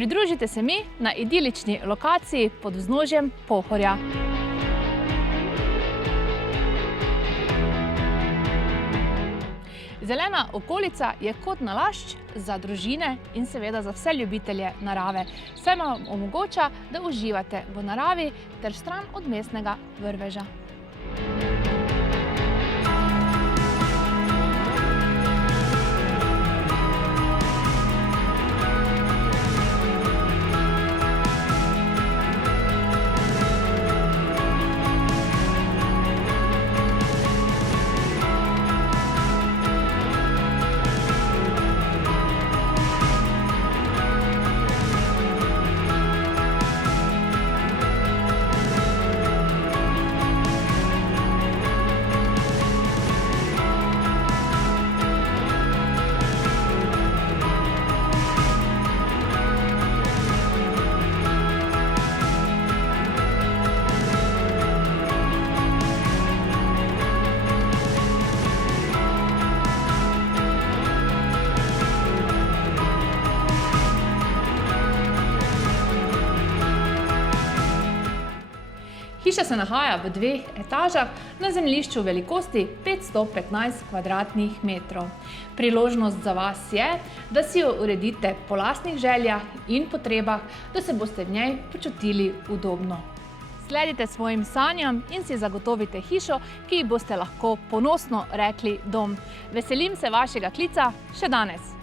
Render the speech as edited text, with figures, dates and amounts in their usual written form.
Pridružite se mi na idilični lokaciji pod vznožjem Pohorja. Zelena okolica je kot nalašč za družine in seveda za vse ljubitelje narave. Saj vam omogoča, da uživate v naravi ter stran od mestnega vrveža. Hiša se nahaja v 2 etažah na zemljišču velikosti 515 kvadratnih metrov. Priložnost za vas je, da si jo uredite po lastnih željah in potrebah, da se boste v njej počutili udobno. Sledite svojim sanjam in si zagotovite hišo, ki ji boste lahko ponosno rekli dom. Veselim se vašega klica še danes!